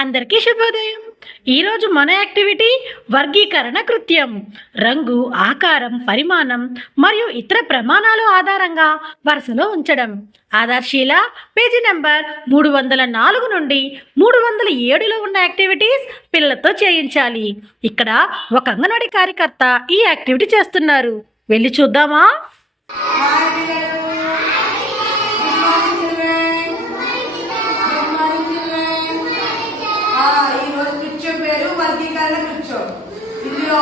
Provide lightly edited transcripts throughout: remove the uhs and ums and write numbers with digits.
అందరికీ శుభోదయం. ఈరోజు మన యాక్టివిటీ వర్గీకరణ కృత్యం. రంగు, ఆకారం, పరిమాణం మరియు ఇతర ప్రమాణాలు ఆధారంగా వరుసలో ఉంచడం. ఆధార్శీల పేజీ నెంబర్ 304 నుండి 307లో ఉన్న యాక్టివిటీస్ పిల్లలతో చేయించాలి. ఇక్కడ ఒక అంగన్వాడీ కార్యకర్త ఈ యాక్టివిటీ చేస్తున్నారు. వెళ్ళి చూద్దామా? వర్గీకరణ కూర్చో. ఇందులో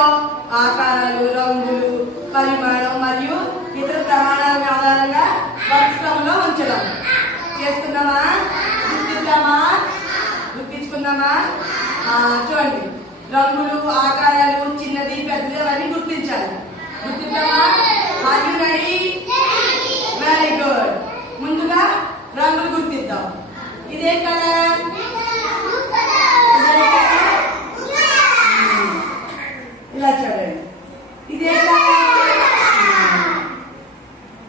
ఆకారాలు, రంగులు, పరిమాణం మరియు ఇతర ప్రమాణాల ఆధారంగా వరుసలో ఉంచడం. చేస్తున్నామా? గుర్తించుకుందామా? చూడండి, రంగులు, ఆకారాలు, చిన్నది, పెద్దది అవన్నీ గుర్తించాలి. గుర్తిద్దామా? Are you ready? Very good. ముందుగా రంగులు గుర్తిద్దాం. ఇదే కలర్, ఇలా చూడండి. ఇదే కలర్,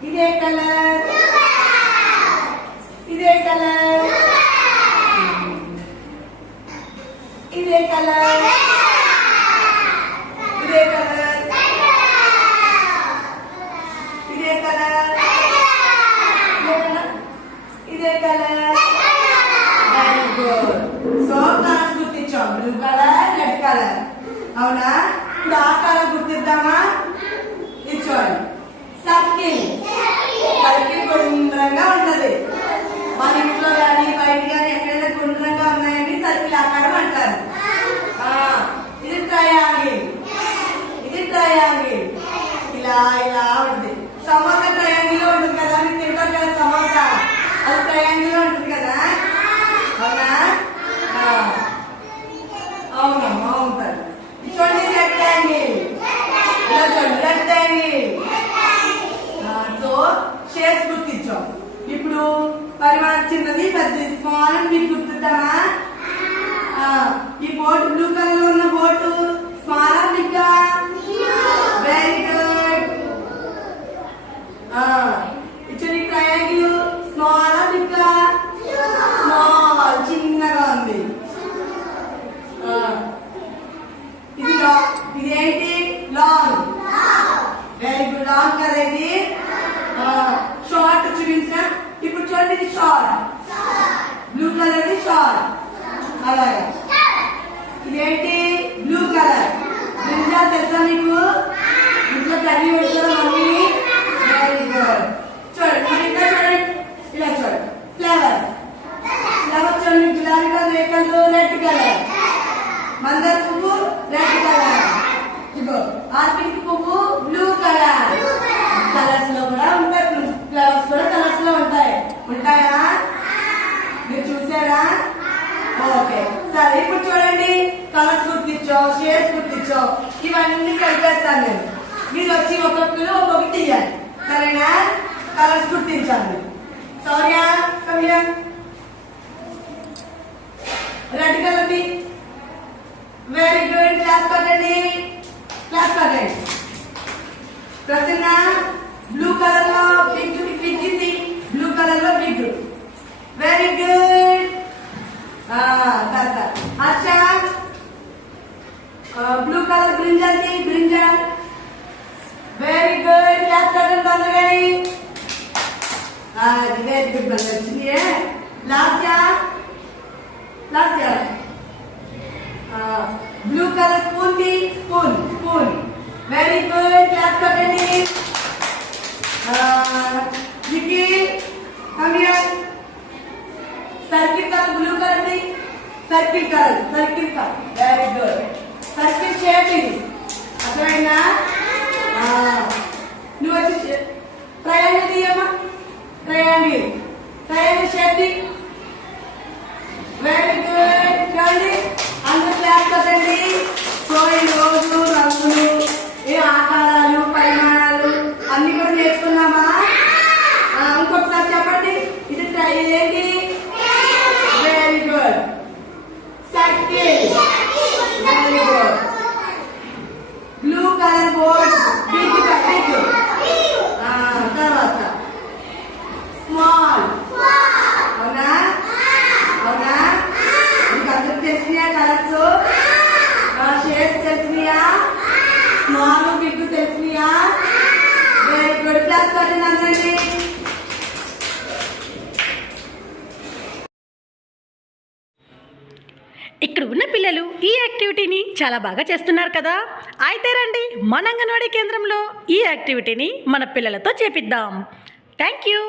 ఇదే కలర్, ఇదే కలర్, ఇదే కలర్, ఇదే కలర్, ఇదే కలర్, ఇదే colour. Very good. So colours గుర్తించాం. Blue colour, red colour. అవునా? ఇప్పుడు ఆకారం గుర్తిద్దామా? ఇచ్చోండి. సర్కిల్. సర్కిల్ గుండ్రంగా ఉంటది. మన ఇంట్లో కానీ బయట కానీ ఎక్కడైనా గుండ్రంగా ఉన్నాయని సర్కిల్ ఆకారం అంటారు. ఇది ట్రయాంగిల్. ఇది ట్రయాంగిల్. ఇలా ఇలా ఉంటుంది. సమోసా ట్రయాంగిల్ ఉంటుంది కదా, మీరు తింటారు కదా సమోసా, అది ట్రయాంగిల్ ఉంటుంది కదా. అవునా? అవునమ్మా, ఉంటుంది. చూడండి, రెక్టాంగిల్. ఇలా చూడండి, రెక్టాంగిల్. సో షేప్స్ గుర్తించాం. ఇప్పుడు పరిమాణం చిన్నది, పెద్దది, స్మాల్ అని మీకు గుర్తుంటామా? ఈ బోర్డు, బ్లూ కలర్ లో ఉన్న బోర్డు స్మాల్ బిగ్గా? Very good. ఇచ్చిన ట్రయాంగిల్ స్మాల్ బిగ్గా? స్మాల్, చిన్నగా ఉంది. ఇది ఇదేంటి? లాంగ్. Very good. లాంగ్ కదా ఇది. షార్ట్ చూపించా. ఇప్పుడు చూడండి, ఇది short. Blue colour the short. అలాగే ఇదేంటి? Blue colour. బ్రింజాల్ తెలుసా మీకు? ఇంట్లో కర్రీ పెడతారా మమ్మీ? Very good. చూడండి, మరి ఇంకా చూడండి, ఇలా చూడండి. ఫ్లవర్స్. ఫ్లవర్స్ చూడండి, గులాబీ కలర్, ఏ కలర్? Red colour. మందార పువ్వు రెడ్ కలర్. ఇదిగో ఆర్కిడ్ పువ్వు బ్లూ కలర్. కలర్స్ లో కూడా ఉంటాయి. ఫ్లవర్స్ కూడా కలర్స్ లో ఉంటాయి. ఉంటాయా? మీరు చూసారా? ఓకే, సరే. ఇప్పుడు చూడండి, కలర్స్ గుర్తించో, షేడ్స్ గుర్తించో, ఇవన్నీ కలిపేస్తాను నేను. మీరు వచ్చి ఒక్కొక్కరు ఒక్కొక్కటి తీయాలి. సరేనా? కలర్స్ గుర్తించండి. Sourya, come here. Red colour ది. Very good. క్లాస్ పట్టండి, క్లాస్ పట్టండి. ప్రసన్న, బ్లూ కలర్ లో బిగ్ బిగ్. బ్లూ కలర్ లో big. Very good. Harsha, blue colour brinjal ది, బ్రింజల్. Very good. క్లాస్ పట్టండి తొందరగాని. Very good. మళ్ళీ వచ్చింది. Last year, last year. Blue colour spoon ది, spoon, spoon. Very good. Class కొట్టండి. Vicky, come here. Circle colour, blue colour ది. Circle colour, circle colour. Very good. Circle shape ఇది. అర్థమైందా? నువ్వు వచ్చి ట్రయాంగిల్ తీయమ్మా. ట్రయాంగిల్, ట్రయాంగిల్ షేప్ ది. Very good. చూడండి, అందరూ క్లాస్ కొట్టండి. సో ఈ రోజు రంగులు, ఏ ఆకారాలు, పరిమాణాలు అన్ని కూడా నేర్చుకున్నామా? ఇంకొకసారి చెప్పండి. ఇది ఏంటి? Very good. Circle. Very good. Blue colour board big big. తర్వాత స్మాల్. అవునా? క్లాస్ పట్టింది అందరండి. ఇక్కడ ఉన్న పిల్లలు ఈ యాక్టివిటీని చాలా బాగా చేస్తున్నారు కదా. అయితే రండి మన అంగన్వాడీ కేంద్రంలో ఈ యాక్టివిటీని మన పిల్లలతో చేపిద్దాం. Thank you.